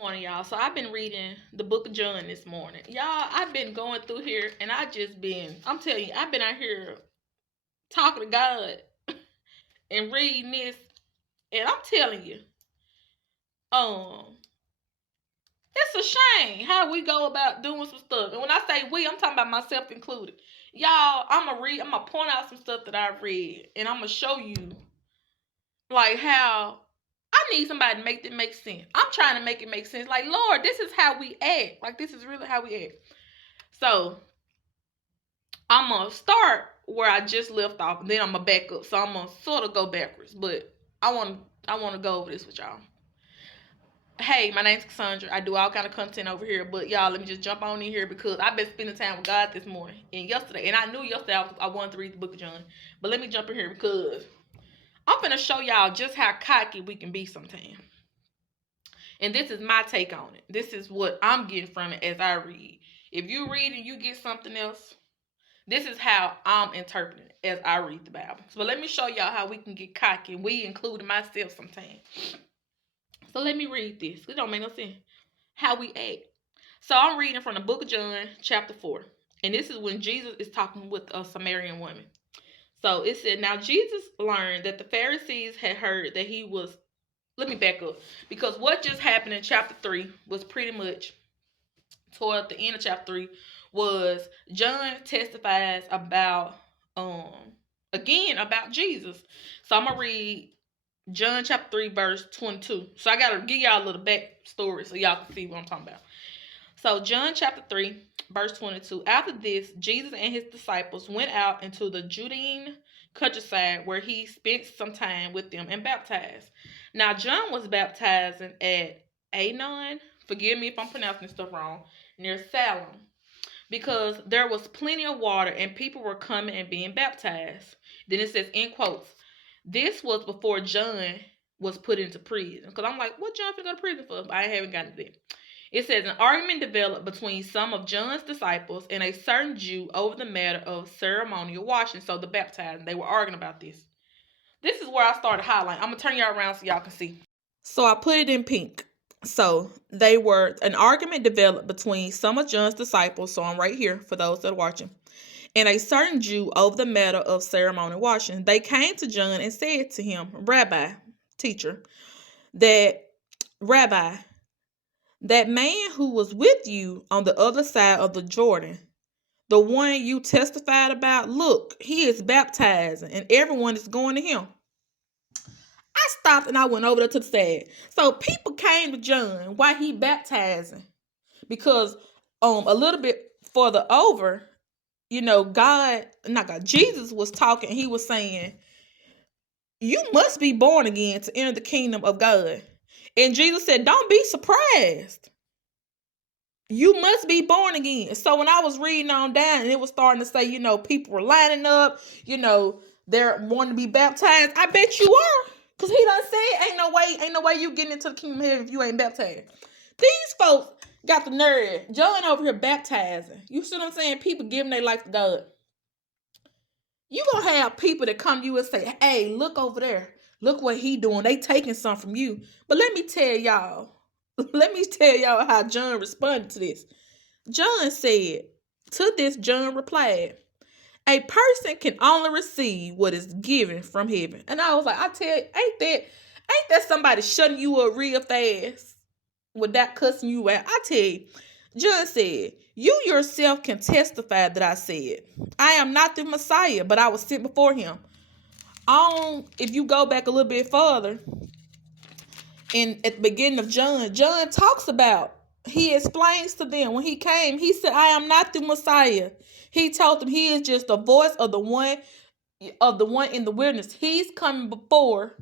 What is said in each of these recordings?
Morning, y'all. So I've been reading the book of John this morning. Y'all, I've been going through here and I'm telling you, I've been out here talking to God and reading this, and I'm telling you, um, it's a shame how we go about doing some stuff. And when I say we, I'm talking about myself included. Y'all, I'm gonna point out some stuff that I've read, and I'm gonna show you like how I need somebody to make that make sense. I'm trying to make it make sense. Like, Lord, this is how we act. Like, this is really how we act. So I'm gonna start where I just left off, and then I'm gonna back up. So I'm gonna sort of go backwards, but I want to go over this with y'all. Hey, my name's Cassandra. I do all kind of content over here, but y'all, let me just jump on in here because I've been spending time with God this morning and yesterday, and I knew yesterday I wanted to read the Book of John, but let me jump in here because I'm gonna show y'all just how cocky we can be sometimes, and this is my take on it. This is what I'm getting from it as I read. If you read and you get something else, this is how I'm interpreting it as I read the Bible. So let me show y'all how we can get cocky, and we including myself sometimes. So let me read this. It don't make no sense. How we act. So I'm reading from the book of John, chapter 4. And this is when Jesus is talking with a Samaritan woman. So it said, now Jesus learned that the Pharisees had heard that he was. Let me back up. Because what just happened in chapter 3 was pretty much toward the end of chapter 3 was John testifies about um again about Jesus. So I'm gonna read John chapter 3 verse 22. So I gotta give y'all a little backstory so y'all can see what I'm talking about. So John chapter 3 verse 22. After this, Jesus and his disciples went out into the Judean countryside where he spent some time with them and baptized. Now John was baptizing at Anon. Forgive me if I'm pronouncing this stuff wrong. Near Salem, because there was plenty of water and people were coming and being baptized. Then it says in quotes, this was before John was put into prison. Because I'm like, what John finna go to prison for? I haven't gotten to that. It says an argument developed between some of John's disciples and a certain Jew over the matter of ceremonial washing. So the baptizing, they were arguing about this. This is where I started highlighting. I'm gonna turn y'all around so y'all can see. So I put it in pink. So they were an argument developed between some of John's disciples. So I'm right here for those that are watching, and a certain Jew over the matter of ceremonial washing. They came to John and said to him, Rabbi, teacher, that Rabbi, that man who was with you on the other side of the Jordan, the one you testified about, look, he is baptizing and everyone is going to him. I stopped and I went over there to the side. So people came to John while he baptizing because a little bit further over, God, not God, Jesus was talking. He was saying, you must be born again to enter the kingdom of God. And Jesus said, don't be surprised. You must be born again. So when I was reading on down and it was starting to say, people were lining up, they're wanting to be baptized. I bet you are. Because he done said, ain't no way you getting into the kingdom of heaven if you ain't baptized. These folks got the nerve. John over here baptizing. You see what I'm saying? People giving their life to God. You gonna have people that come to you and say, hey, look over there. Look what he doing. They taking something from you. But let me tell y'all. Let me tell y'all how John responded to this. John said, to this John replied, a person can only receive what is given from heaven. And I was like, I tell you, ain't that somebody shutting you up real fast without cussing you out? I tell you, John said, you yourself can testify that I said, I am not the Messiah, but I was sent before him. If you go back a little bit further, at the beginning of John talks about, he explains to them when he came, he said, I am not the Messiah. He told them he is just the voice of the one in the wilderness. He's coming before,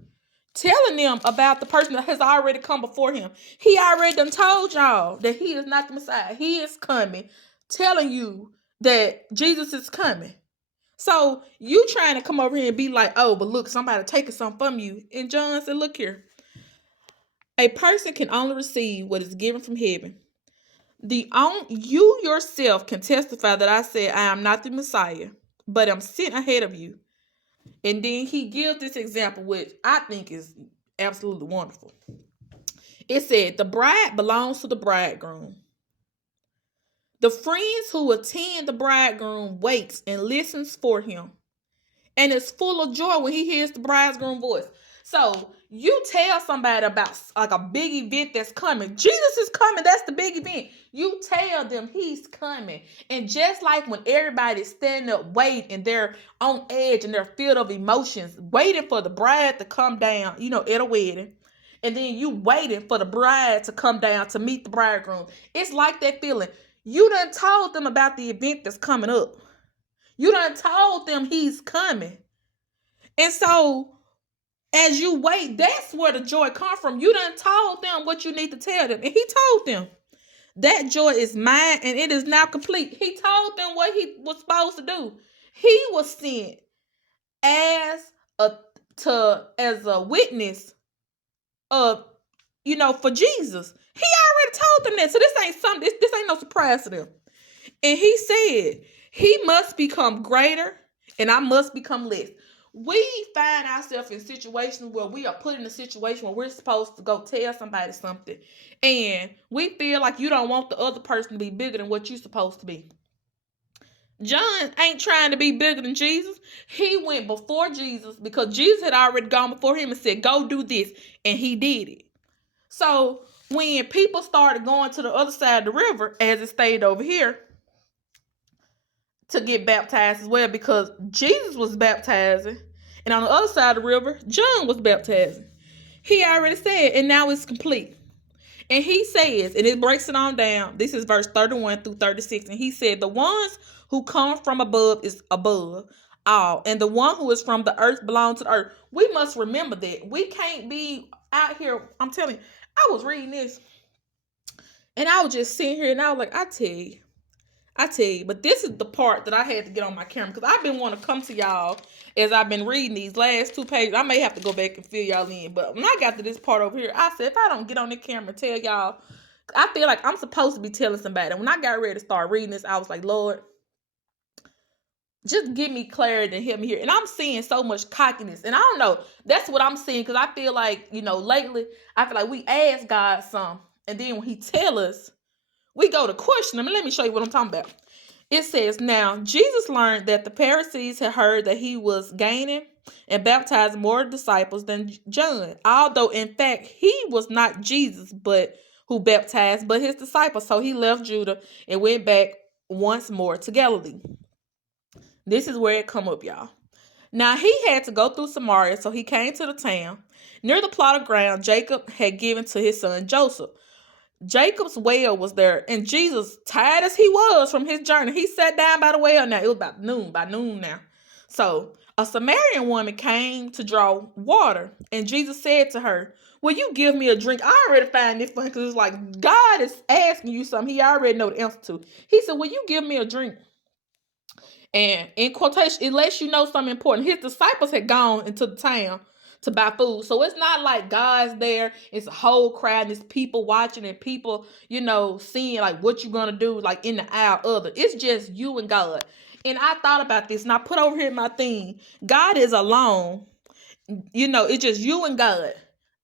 telling them about the person that has already come before him. He already done told y'all that he is not the Messiah. He is coming, telling you that Jesus is coming. So you trying to come over here and be like, oh, but look, somebody taking something from you. And John said, look here. A person can only receive what is given from heaven. You yourself can testify that I said I am not the Messiah, but I'm sent ahead of you. And then he gives this example, which I think is absolutely wonderful. It said, the bride belongs to the bridegroom. The friends who attend the bridegroom waits and listens for him and is full of joy when he hears the bridegroom voice. So you tell somebody about like a big event that's coming. Jesus is coming. That's the big event. You tell them he's coming. And just like when everybody's standing up waiting and they're on edge and they're filled of emotions, waiting for the bride to come down, at a wedding. And then you waiting for the bride to come down to meet the bridegroom. It's like that feeling. You done told them about the event that's coming up. You done told them he's coming. And so, as you wait, that's where the joy comes from. You done told them what you need to tell them. And he told them, that joy is mine and it is now complete. He told them what he was supposed to do. He was sent as a witness for Jesus. He already told them that. So this ain't something, this ain't no surprise to them. And he said, he must become greater and I must become less. We find ourselves in situations where we are put in a situation where we're supposed to go tell somebody something. And we feel like you don't want the other person to be bigger than what you're supposed to be. John ain't trying to be bigger than Jesus. He went before Jesus because Jesus had already gone before him and said, go do this. And he did it. So when people started going to the other side of the river, as it stayed over here, to get baptized as well, because Jesus was baptizing, and on the other side of the river, John was baptizing. He already said, and now it's complete. And he says, and it breaks it on down. This is verse 31 through 36. And he said, the ones who come from above is above all, and the one who is from the earth belongs to the earth. We must remember that. We can't be out here. I'm telling you, I was reading this, and I was just sitting here, and I was like, I tell you, but this is the part that I had to get on my camera because I've been wanting to come to y'all as I've been reading these last 2 pages. I may have to go back and fill y'all in, but when I got to this part over here, I said, if I don't get on the camera and tell y'all, I feel like I'm supposed to be telling somebody. And when I got ready to start reading this, I was like, Lord, just give me clarity and help me here. And I'm seeing so much cockiness. And I don't know, that's what I'm seeing because I feel like, lately, I feel like we ask God some, and then when he tell us, we go to question him. Let me show you what I'm talking about. It says, now, Jesus learned that the Pharisees had heard that he was gaining and baptizing more disciples than John, although, in fact, he was not Jesus who baptized, but his disciples. So he left Judah and went back once more to Galilee. This is where it come up, y'all. Now, he had to go through Samaria, so he came to the town near the plot of ground Jacob had given to his son Joseph. Jacob's well was there, and Jesus, tired as he was from his journey, he sat down by the well. Now, it was by noon now. So, a Samaritan woman came to draw water, and Jesus said to her, will you give me a drink? I already find this funny because it's like God is asking you something he already know the answer to. He said, will you give me a drink? And in quotation, it lets you know something important. His disciples had gone into the town to buy food. So it's not like God's there. It's a whole crowd and it's people watching and people, seeing like what you're going to do like in the aisle other. It's just you and God. And I thought about this and I put over here my thing. God is alone. It's just you and God.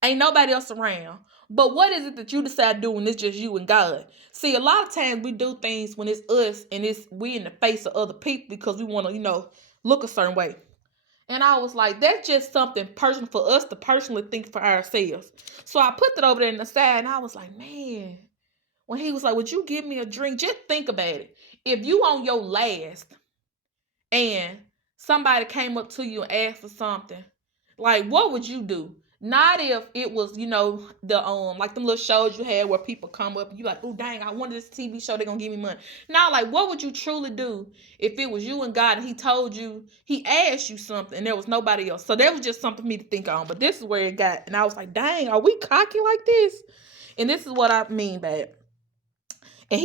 Ain't nobody else around. But what is it that you decide to do when it's just you and God? See, a lot of times we do things when it's us and we in the face of other people because we want to, look a certain way. And I was like, that's just something personal for us to personally think for ourselves. So I put that over there in the side and I was like, man, when he was like, would you give me a drink? Just think about it. If you on your last and somebody came up to you and asked for something, like, what would you do? Not if it was, the like them little shows you had where people come up and you like, oh dang, I wanted this TV show, they're gonna give me money. Now, like, what would you truly do if it was you and God and he asked you something and there was nobody else? So that was just something for me to think on. But this is where it got, and I was like, dang, are we cocky like this? And this is what I mean by it. And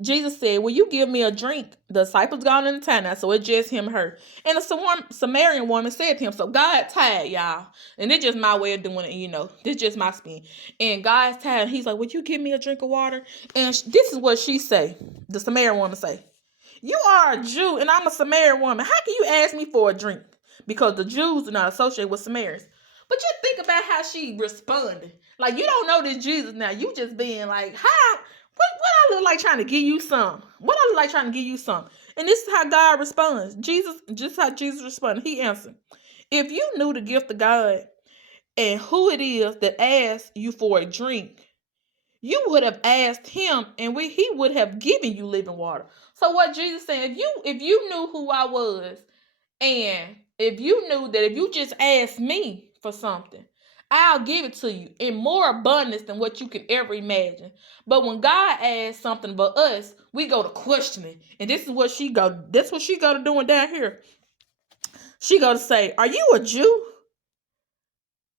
Jesus said, will you give me a drink? The disciples gone in the town now, so it's just him and her. And the Samaritan woman said to him, so God tired, y'all. And it's just my way of doing it, This just my spin. And God's tired. And he's like, would you give me a drink of water? And this is what she say. The Samaritan woman say, you are a Jew and I'm a Samaritan woman. How can you ask me for a drink? Because the Jews do not associate with Samaritans. But just think about how she responded. Like, you don't know this Jesus now. You just being like, how? What I look like trying to give you some? What I look like trying to give you some? And this is how God responds. Just how Jesus responded. He answered, if you knew the gift of God and who it is that asks you for a drink, you would have asked him, and he would have given you living water. So what Jesus saying, if you knew who I was, and if you knew that if you just asked me for something, I'll give it to you in more abundance than what you can ever imagine. But when God asks something about us, we go to questioning. And this is what she go. That's what she go to doing down here. She go to say, "Are you a Jew?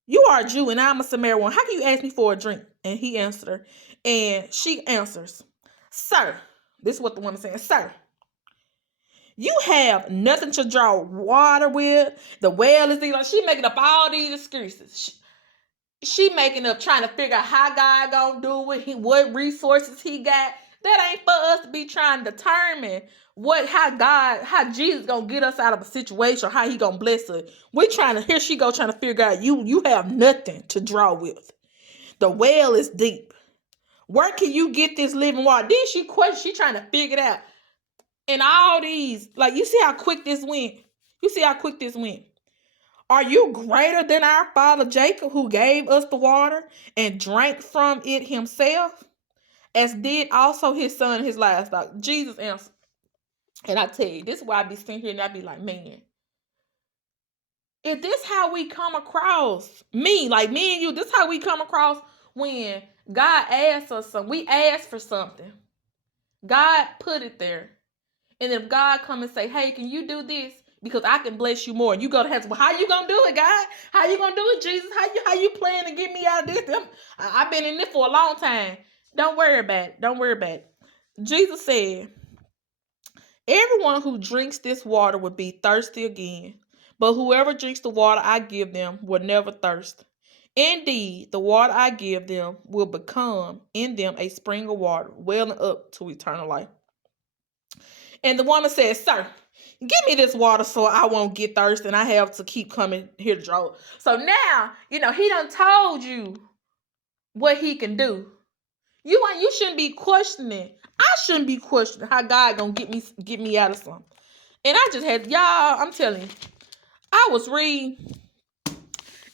You are a Jew, and I'm a Samaritan. How can you ask me for a drink?" And he answered her, and she answers, "Sir," this is what the woman saying, "Sir, you have nothing to draw water with. The well is like she making up all these excuses. She making up trying to figure out how God gonna do it. What resources he got. That ain't for us to be trying to determine how Jesus gonna get us out of a situation, or how he gonna bless us. We trying to here she go trying to figure out you have nothing to draw with. The well is deep. Where can you get this living water? Then she question. She trying to figure it out. And all these, like, you see how quick this went. You see how quick this went. Are you greater than our father Jacob, who gave us the water and drank from it himself, as did also his son and his livestock? Jesus answered. And I tell you, this is why I be sitting here and I be like, man, if this how we come across, me and you, this how we come across when God asks us something. We ask for something. God put it there. And if God come and say, hey, can you do this? Because I can bless you more. You go to heaven. Well, how you gonna do it, God? How you gonna do it, Jesus? How you plan to get me out of this? I've been in this for a long time. Don't worry about it. Don't worry about it. Jesus said, everyone who drinks this water will be thirsty again. But whoever drinks the water I give them will never thirst. Indeed, the water I give them will become in them a spring of water, welling up to eternal life. And the woman said, sir, give me this water so I won't get thirsty and I have to keep coming here to draw. So now, he done told you what he can do. You shouldn't be questioning. I shouldn't be questioning how God gonna get me out of something. And I just had, y'all, I'm telling you, I was reading,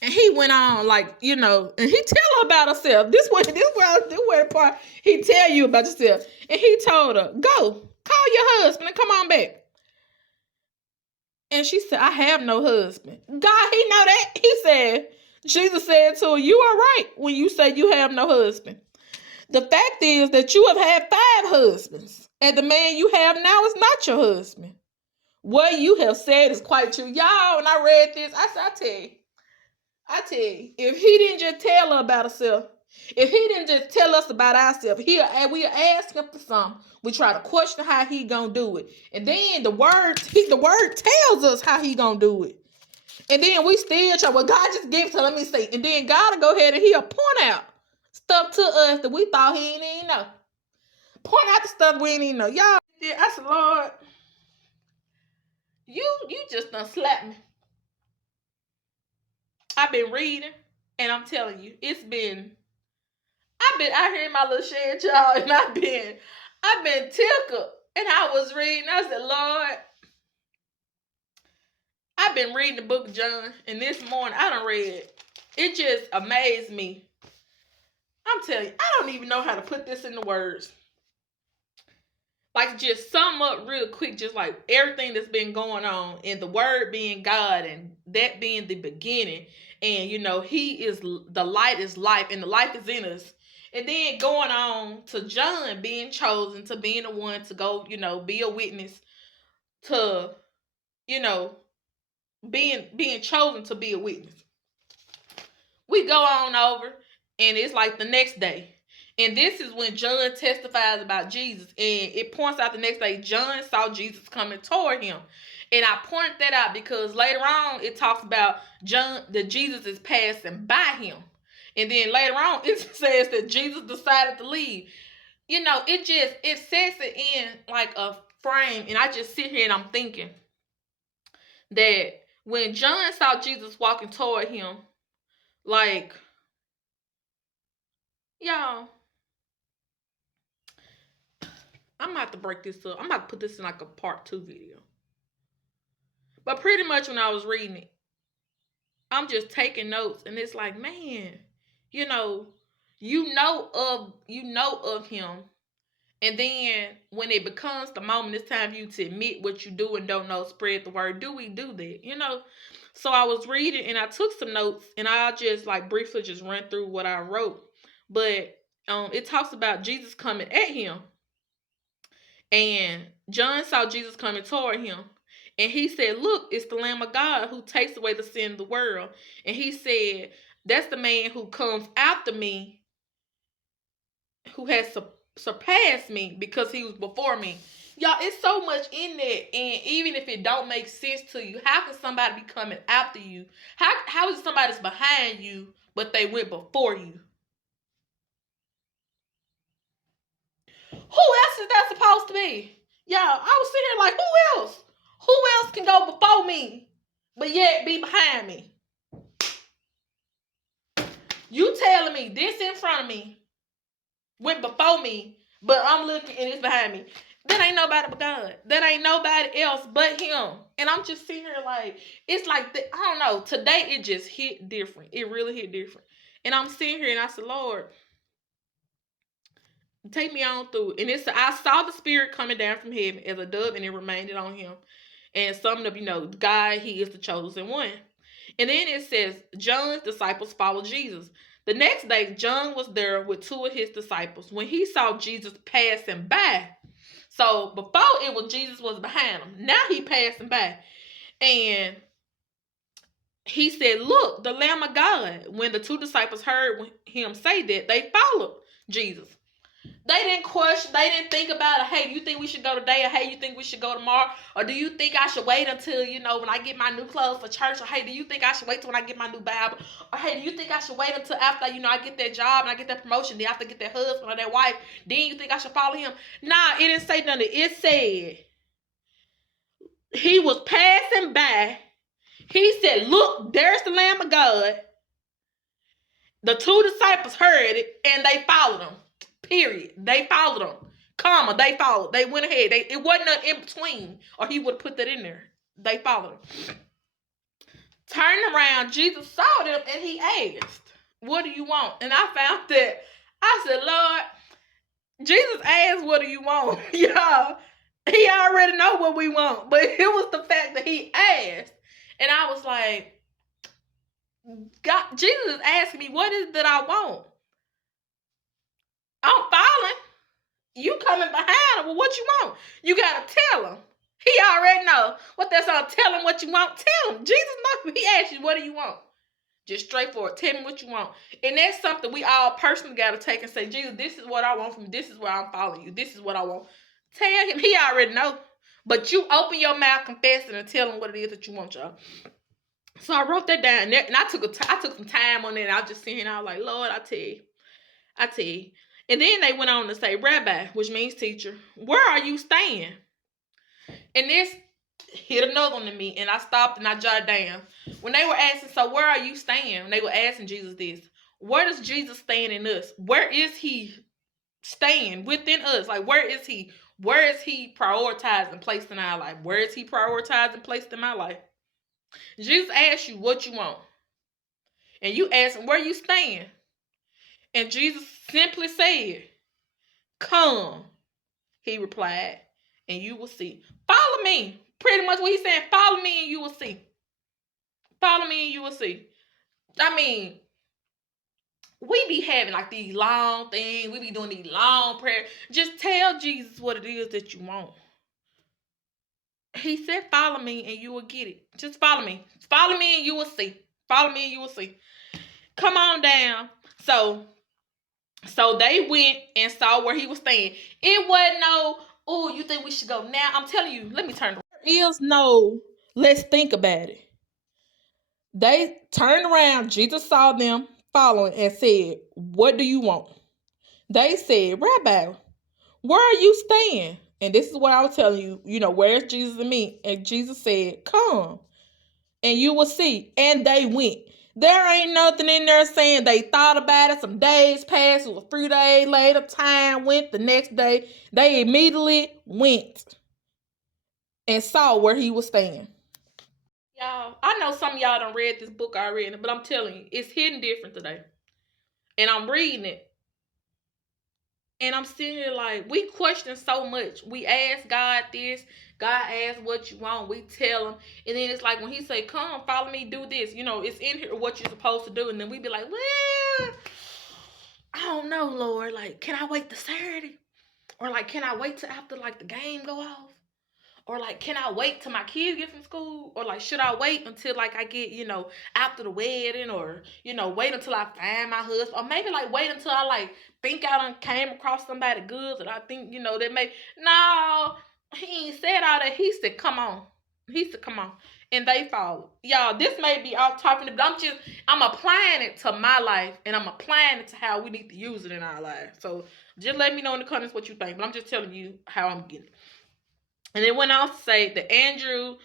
and he went on and he tell her about herself. This way the part he tell you about yourself. And he told her, go, call your husband and come on back. And she said, I have no husband. God, he know that. He said, Jesus said to her, you are right when you say you have no husband. The fact is that you have had 5 husbands, and the man you have now is not your husband. What you have said is quite true. Y'all, when I read this, I tell you, if he didn't just tell her about herself, if he didn't just tell us about ourselves, we ask him for something. We try to question how he gonna do it, and then the word tells us how he gonna do it, and then we still try. Well, God just gave it to. Let me see, and then God will go ahead and he'll point out stuff to us that we thought he didn't even know. Point out the stuff we didn't even know. Y'all, I said, Lord, you just done slapped me. I've been reading, and I'm telling you, I've been out here in my little shed, y'all, and I've been tickled. And I was reading, I said, Lord, I've been reading the book of John, and this morning I done read. It just amazed me. I'm telling you, I don't even know how to put this into words. Like, just sum up real quick, just like everything that's been going on, and the word being God, and that being the beginning, and he is the light is life, and the life is in us. And then going on to John being chosen to being the one to go, be a witness to, being chosen to be a witness. We go on over, and it's like the next day. And this is when John testifies about Jesus. And it points out the next day, John saw Jesus coming toward him. And I pointed that out because later on, it talks about that Jesus is passing by him. And then later on, it says that Jesus decided to leave. It sets it in like a frame. And I just sit here and I'm thinking that when John saw Jesus walking toward him, Like, y'all, I'm gonna have to break this up. I'm about to put this in like a part 2 video. But pretty much when I was reading it, I'm just taking notes, and it's like, man, you know, you know of him, and then when it becomes the moment, it's time for you to admit what you do and don't know, spread the word. Do we do that? So I was reading and I took some notes, and I just like briefly just run through what I wrote. But it talks about Jesus coming at him, and John saw Jesus coming toward him. And he said, "Look, it's the Lamb of God who takes away the sin of the world." And he said, "That's the man who comes after me, who has surpassed me because he was before me." Y'all, it's so much in there. And even if it don't make sense to you, how can somebody be coming after you? How is somebody's behind you, but they went before you? Who else is that supposed to be? Y'all, I was sitting here like, who else? Who else can go before me, but yet be behind me? You telling me this in front of me went before me, but I'm looking and it's behind me. That ain't nobody but God. That ain't nobody else but him. And I'm just sitting here like, it's like, I don't know. Today it just hit different. It really hit different. And I'm sitting here and I said, Lord, take me on through. And I saw the Spirit coming down from heaven as a dove, and it remained on him. And some of God, he is the chosen one. And then it says, John's disciples followed Jesus. The next day, John was there with 2 of his disciples when he saw Jesus passing by. So before it was Jesus was behind him. Now he passing by. And he said, "Look, the Lamb of God." When the 2 disciples heard him say that, they followed Jesus. They didn't question. They didn't think about it. Hey, you think we should go today? Or hey, you think we should go tomorrow? Or do you think I should wait until, when I get my new clothes for church? Or hey, do you think I should wait till when I get my new Bible? Or hey, do you think I should wait until after, I get that job and I get that promotion? Then after I get that husband or that wife, then you think I should follow him? Nah, it didn't say nothing. It said he was passing by. He said, "Look, there's the Lamb of God." The 2 disciples heard it and they followed him. Period. They followed him. Comma. They followed. They went ahead. It wasn't an in between, or he would have put that in there. They followed him. Turning around, Jesus saw them and he asked, "What do you want?" And I found that. I said, Lord, Jesus asked, "What do you want?" Y'all, he already know what we want. But it was the fact that he asked. And I was like, God, Jesus is asking me, what is it that I want? I'm following. You coming behind him. Well, what you want? You got to tell him. He already know. What that song, tell him what you want. Tell him. Jesus knows. He asked you, what do you want? Just straightforward. Tell me what you want. And that's something we all personally got to take and say, Jesus, this is what I want from you. This is where I'm following you. This is what I want. Tell him. He already know. But you open your mouth, confess it, and tell him what it is that you want, y'all. So I wrote that down. And I took some time on it. And I was just sitting here and I was like, Lord, I tell you. And then they went on to say, "Rabbi," which means teacher, "where are you staying?" And this hit another one to me, and I stopped and I jotted down. When they were asking, "So where are you staying?" They were asking Jesus this. Where does Jesus stand in us? Where is he staying within us? Like, where is he? Where is he prioritized and placed in our life? Where is he prioritized and placed in my life? Jesus asked you what you want. And you ask him, where you staying? And Jesus simply said, "Come," he replied, "and you will see." Follow me. Pretty much what he's saying, follow me and you will see. Follow me and you will see. I mean, we be having like these long things. We be doing these long prayers. Just tell Jesus what it is that you want. He said, follow me and you will get it. Just follow me. Follow me and you will see. Follow me and you will see. Come on down. So they went and saw where he was staying. It wasn't no, "Oh, you think we should go now?" I'm telling you, let me turn around. There is no, let's think about it. They turned around. Jesus saw them following and said, "What do you want?" They said, "Rabbi, where are you staying?" And this is what I was telling you, where's Jesus and me? And Jesus said, "Come and you will see." And they went. There ain't nothing in there saying they thought about it. Some days passed. It was 3 days later. Time went. The next day, they immediately went and saw where he was staying. Y'all, I know some of y'all done read this book already, but I'm telling you, it's hitting different today. And I'm reading it. And I'm sitting here like, we question so much. We ask God this. God asks what you want. We tell him. And then it's like when he say, come, follow me, do this. It's in here what you're supposed to do. And then we be like, well, I don't know, Lord. Like, can I wait till Saturday? Or like, can I wait till after like the game go off? Or like, can I wait till my kids get from school? Or like, should I wait until like I get, after the wedding? Or, wait until I find my husband? Or maybe like wait until I like think I done came across somebody good that I think, that may. No, he ain't said all that. He said, come on. He said, come on. And they followed. Y'all, this may be off topic, but I'm applying it to my life and I'm applying it to how we need to use it in our life. So just let me know in the comments what you think. But I'm just telling you how I'm getting it. And it went on to say that Andrew,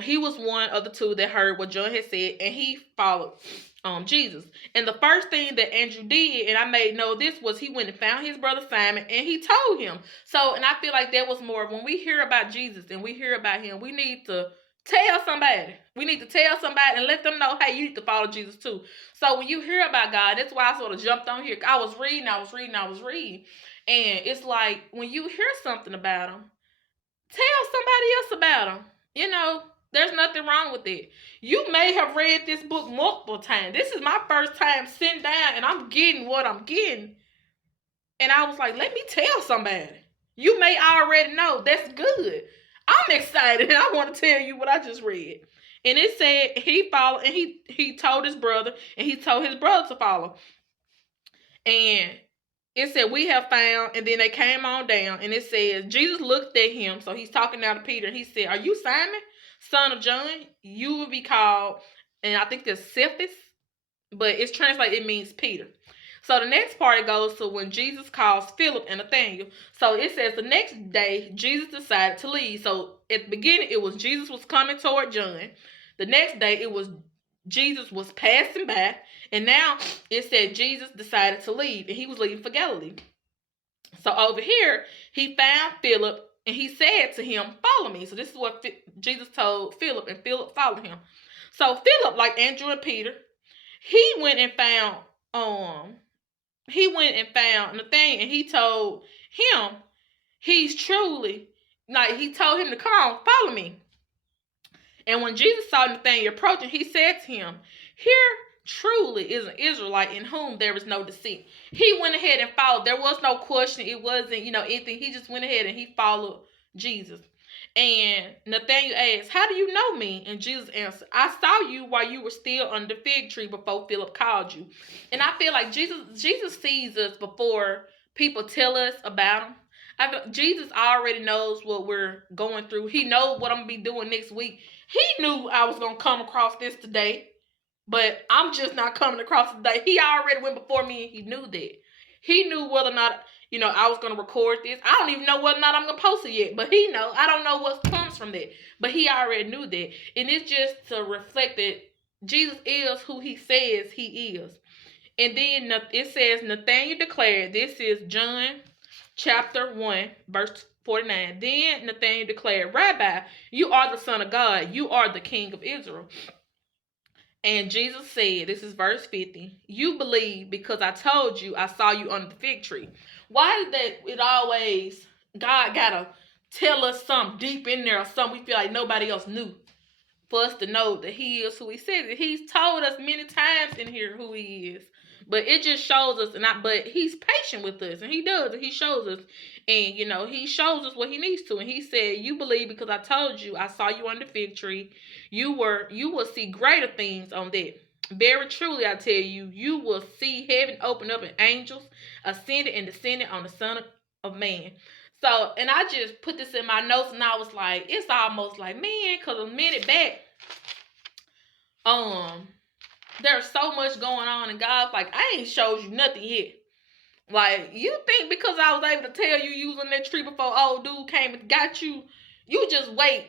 he was one of the two that heard what John had said, and he followed Jesus. And the first thing that Andrew did, and I made know this, was he went and found his brother Simon, and he told him. So, and I feel like that was more, when we hear about Jesus and we hear about him, we need to tell somebody. We need to tell somebody and let them know, hey, you need to follow Jesus too. So when you hear about God, that's why I sort of jumped on here. I was reading. And it's like, when you hear something about him, tell somebody else about them. There's nothing wrong with it. You may have read this book multiple times. This is my first time sitting down and I'm getting what I'm getting. And I was like, let me tell somebody. You may already know. That's good. I'm excited and I want to tell you what I just read. And it said he followed, and he told his brother, and he told his brother to follow. And it said, we have found, and then they came on down, and it says, Jesus looked at him, so he's talking now to Peter, and he said, are you Simon, son of John? You will be called, and I think there's Cephas, but it's translated, it means Peter. So the next part, it goes to when Jesus calls Philip and Nathanael. So it says the next day, Jesus decided to leave. So at the beginning, it was Jesus was coming toward John. The next day, it was Jesus was passing by, and now it said Jesus decided to leave, and he was leaving for Galilee. So over here, he found Philip, and he said to him, follow me. So this is what Jesus told Philip, and Philip followed him. So Philip, like Andrew and Peter, he went and found Nathanael, and he told him, he's truly, like, he told him to come on, follow me. And when Jesus saw Nathanael approaching, he said to him, here truly is an Israelite in whom there is no deceit. He went ahead and followed. There was no question. It wasn't, anything. He just went ahead and he followed Jesus. And Nathanael asked, how do you know me? And Jesus answered, I saw you while you were still under the fig tree before Philip called you. And I feel like Jesus sees us before people tell us about him. Jesus already knows what we're going through. He knows what I'm going to be doing next week. He knew I was going to come across this today, but I'm just not coming across it today. He already went before me, and he knew that. He knew whether or not, I was going to record this. I don't even know whether or not I'm going to post it yet, but he know. I don't know what comes from that, but he already knew that. And it's just to reflect that Jesus is who he says he is. And then it says, Nathanael declared, this is John chapter 1, verse 49. Then Nathanael declared, Rabbi, you are the Son of God. You are the King of Israel. And Jesus said, this is verse 50, you believe because I told you I saw you under the fig tree. Why is that it always, God got to tell us something deep in there or something we feel like nobody else knew for us to know that he is who he says? He's told us many times in here who he is. But it just shows us, but he's patient with us, and he does, and he shows us, and he shows us what he needs to. And he said, you believe because I told you I saw you on the fig tree. You will see greater things on that. Very truly I tell you, you will see heaven open up and angels ascending and descending on the Son of Man. So, and I just put this in my notes, and I was like, it's almost like, man, because a minute back, there's so much going on, and God's like, I ain't showed you nothing yet. Like, you think because I was able to tell you was on that tree before old dude came and got you, you just wait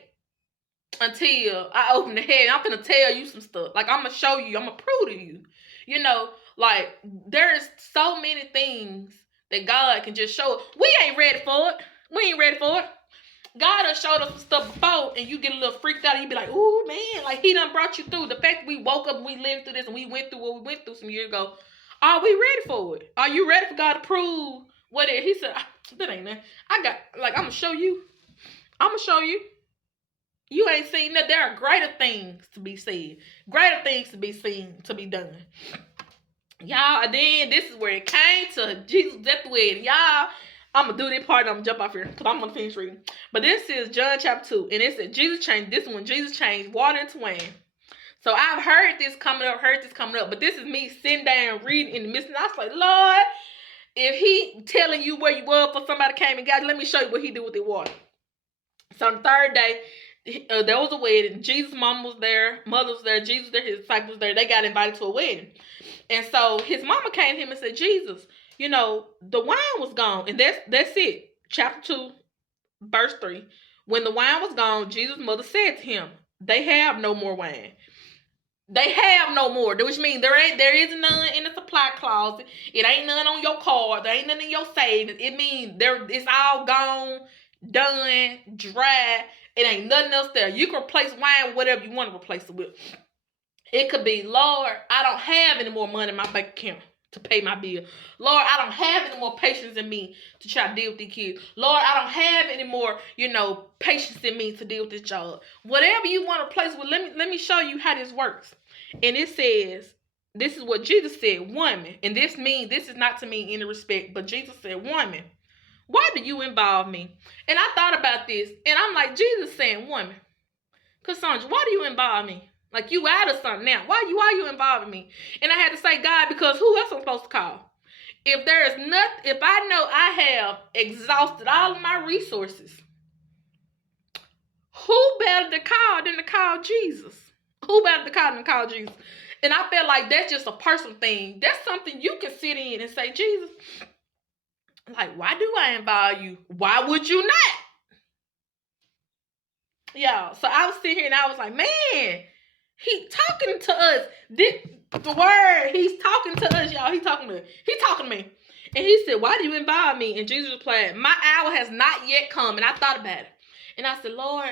until I open the head. I'm gonna tell you some stuff. Like, I'm gonna show you. I'm gonna prove to you. You know, like, there's so many things that God can just show. We ain't ready for it. We ain't ready for it. God done showed us some stuff before, and you get a little freaked out, and you be like, ooh, man, like, he done brought you through. The fact that we woke up and we lived through this, and we went through what we went through some years ago, are we ready for it? Are you ready for God to prove what it is? He said, that ain't nothing. I'm going to show you. I'm going to show you. You ain't seen that. There are greater things to be said. Greater things to be seen, to be done. Y'all, and then this is where it came to Jesus' death wedding. Y'all, I'm going to do this part and I'm going to jump off here because I'm going to finish reading. But this is John chapter 2. And it said Jesus changed water into wine. So I've heard this coming up. But this is me sitting down reading in the midst. And I was like, Lord, if he telling you where you were for somebody came and got you, let me show you what he did with the water. So on the third day, there was a wedding. Jesus' mom was there. Mother was there. Jesus was there. His disciples was there. They got invited to a wedding. And so his mama came to him and said, Jesus, you know, the wine was gone. And that's it. Chapter 2, verse 3. When the wine was gone, Jesus' mother said to him, they have no more wine. They have no more, which means there is none in the supply closet. It ain't none on your card. There ain't none in your savings. It means it's all gone, done, dry. It ain't nothing else there. You can replace wine with whatever you want to replace it with. It could be, Lord, I don't have any more money in my bank account to pay my bill. Lord, I don't have any more patience in me to try to deal with these kids. Lord, I don't have any more, patience in me to deal with this job. Whatever you want to replace with, let me show you how this works. And it says, this is what Jesus said, woman. And this is not to mean any respect, but Jesus said, woman, why do you involve me? And I thought about this, and I'm like, Jesus saying, woman, Cassandra, why do you involve me? Like, you out of something now. Why you involving me? And I had to say, God, because who else I'm supposed to call? If I know I have exhausted all of my resources, who better to call than to call Jesus? Who better to call than to call Jesus? And I feel like that's just a personal thing. That's something you can sit in and say, Jesus, like, why do I involve you? Why would you not? Y'all, so I was sitting here and I was like, man, he talking to us. The word, he's talking to us, y'all. He talking to me. And he said, why do you involve me? And Jesus replied, my hour has not yet come. And I thought about it. And I said, Lord,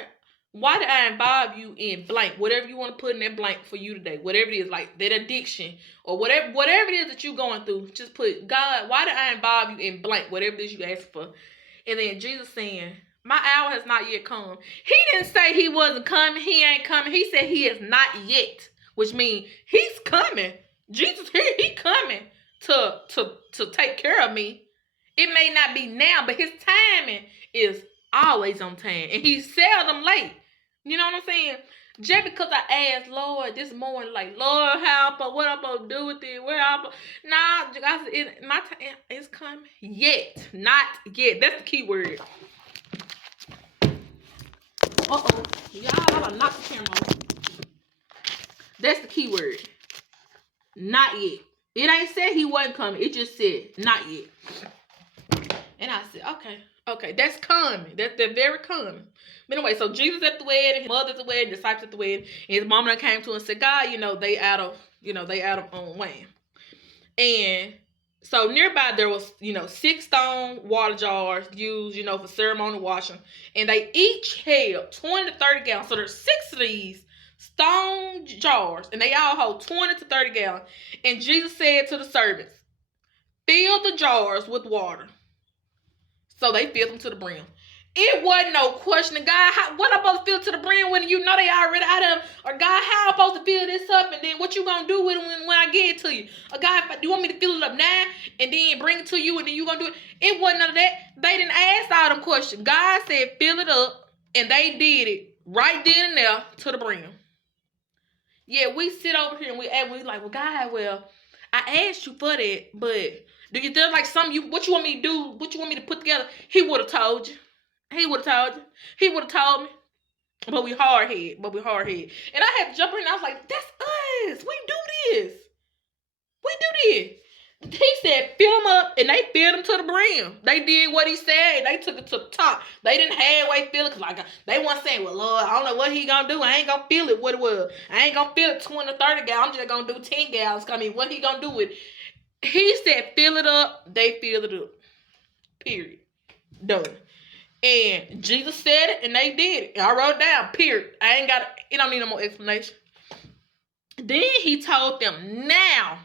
why did I involve you in blank? Whatever you want to put in that blank for you today. Whatever it is, like that addiction or whatever it is that you're going through. Just put, God, why did I involve you in blank? Whatever it is you asked for. And then Jesus saying, my hour has not yet come. He didn't say he wasn't coming. He ain't coming. He said he is not yet, which means he's coming. Jesus here, he coming to take care of me. It may not be now, but his timing is always on time, and he's seldom late. You know what I'm saying? Just because I asked Lord this morning, like, Lord, what I'm supposed to do with it? Nah, God said, my time is coming. Yet, not yet. That's the key word. Uh-oh. Y'all, I knocked the camera off. That's the key word. Not yet. It ain't said he wasn't coming. It just said, not yet. And I said, okay, that's coming. That's very coming. But anyway, so Jesus at the wedding, his mother at the wedding, disciples at the wedding, and his mama came to him and said, God, they out of wine. And so nearby there was, 6 stone water jars used, for ceremonial washing. And they each held 20 to 30 gallons. So there's 6 of these stone jars, and they all hold 20 to 30 gallons. And Jesus said to the servants, fill the jars with water. So they filled them to the brim. It wasn't no question. God, what I'm supposed to fill to the brim when you know they already out of, or God, how I'm supposed to fill this up, and then what you gonna do with it when I get it to you? Or God, do you want me to fill it up now and then bring it to you and then you gonna do it? It wasn't none of that. They didn't ask all them questions. God said fill it up, and they did it right then and there to the brim. Yeah, we sit over here and we like, well, God, I asked you for that, but do you feel like what you want me to do, what you want me to put together? He would have told you. He would have told me. But we hard-headed. And I had to jump in and I was like, that's us. We do this. He said, fill them up, and they filled them to the brim. They did what he said, and they took it to the top. They didn't halfway fill it, because like, they weren't saying, well, Lord, I don't know what he gonna do. I ain't gonna fill it what it was. I ain't gonna fill it 20 or 30 gallons. I'm just gonna do 10 gallons. I mean, what he gonna do with it? He said, fill it up. They filled it up. Period. Done. And Jesus said it, and they did it. And I wrote it down. Period. It don't need no more explanation. Then he told them, now,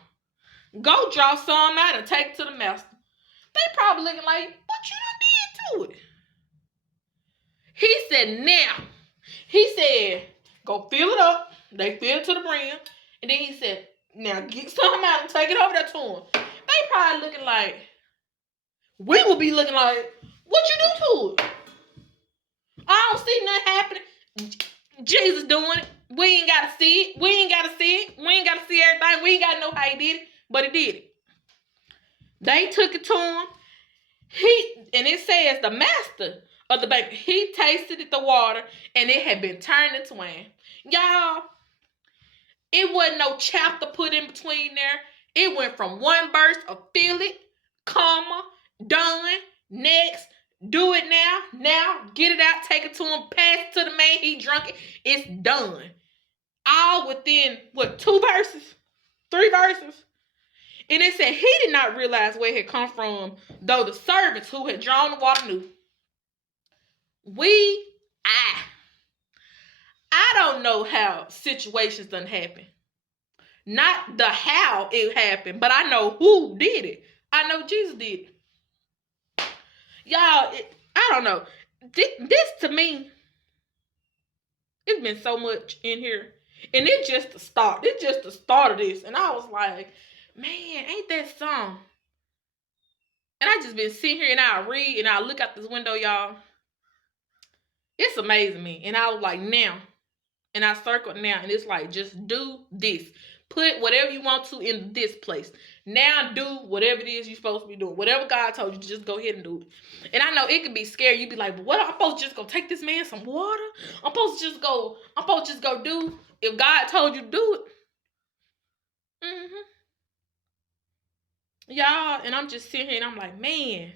go draw some out and take it to the master. They probably looking like, what you done did to it? He said, now. He said, go fill it up. They filled it to the brim. And then he said, now get some out and take it over there to them. They probably looking like, we will be looking like, what you do to it? I don't see nothing happening. Jesus doing it. We ain't got to see it. We ain't got to see it. We ain't got to see everything. We ain't got to know how he did it. But he did it. They took it to him. And it says the master of the baby, he tasted the water and it had been turned into wine. Y'all, it wasn't no chapter put in between there. It went from one verse of fill it, comma, done, next, do it now, get it out, take it to him, pass it to the man, he drunk it, it's done. All within, 2 verses? 3 verses? And it said he did not realize where it had come from, though the servants who had drawn the water knew. I don't know how situations done happen. Not the how it happened, but I know who did it. I know Jesus did it. Y'all, I don't know. This to me, it's been so much in here. And it's just the start. It's just the start of this. And I was like, man, ain't that something? And I just been sitting here and I read and I look out this window, y'all. It's amazing me. And I was like, now. And I circled now. And it's like, just do this. Put whatever you want to in this place. Now do whatever it is you're supposed to be doing. Whatever God told you, just go ahead and do it. And I know it could be scary. You'd be like, but what? I'm supposed to just go take this man some water? I'm supposed to just go do. If God told you to do it. Y'all, and I'm just sitting here and I'm like, man.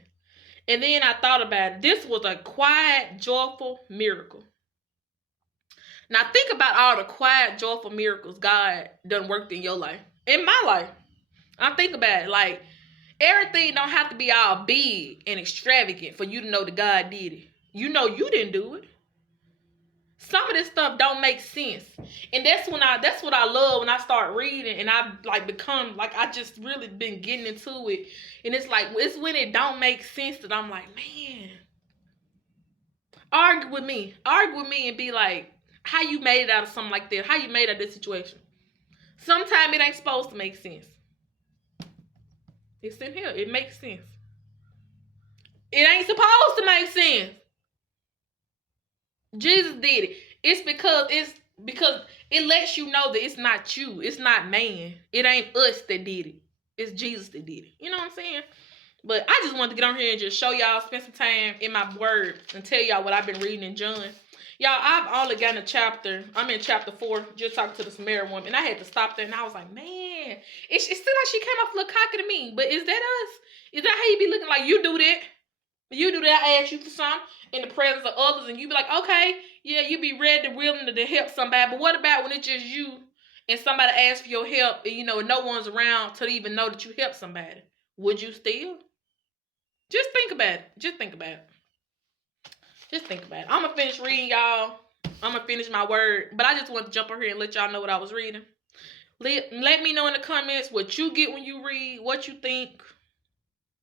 And then I thought about it. This was a quiet, joyful miracle. Now think about all the quiet, joyful miracles God done worked in your life. In my life. I think about it. Like, everything don't have to be all big and extravagant for you to know that God did it. You know you didn't do it. Some of this stuff don't make sense. And that's what I love when I start reading and I like become like I just really been getting into it. And it's like it's when it don't make sense that I'm like, man. Argue with me and be like, how you made it out of something like that? How you made it out of this situation? Sometimes it ain't supposed to make sense. It's in here. It makes sense. It ain't supposed to make sense. Jesus did it. It's because it lets you know that it's not you. It's not man. It ain't us that did it. It's Jesus that did it. You know what I'm saying? But I just wanted to get on here and just show y'all, spend some time in my word and tell y'all what I've been reading in John. Y'all, I've only gotten a chapter. I'm in chapter 4, just talking to the Samaritan woman. And I had to stop there and I was like, man, it's still like she came off a little cocky to me. But is that us? Is that how you be looking like you do that? You do that, I ask you for something in the presence of others, and you be like, okay, yeah, you be ready and willing to help somebody. But what about when it's just you and somebody asks for your help and, no one's around to even know that you helped somebody? Would you still? Just think about it. Just think about it. Just think about it. I'm going to finish reading, y'all. I'm going to finish my word. But I just want to jump over here and let y'all know what I was reading. Let me know in the comments what you get when you read, what you think.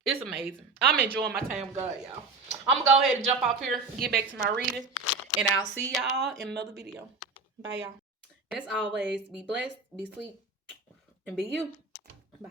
It's amazing. I'm enjoying my time with God, y'all. I'm going to go ahead and jump off here and get back to my reading. And I'll see y'all in another video. Bye, y'all. As always, be blessed, be sweet, and be you. Bye.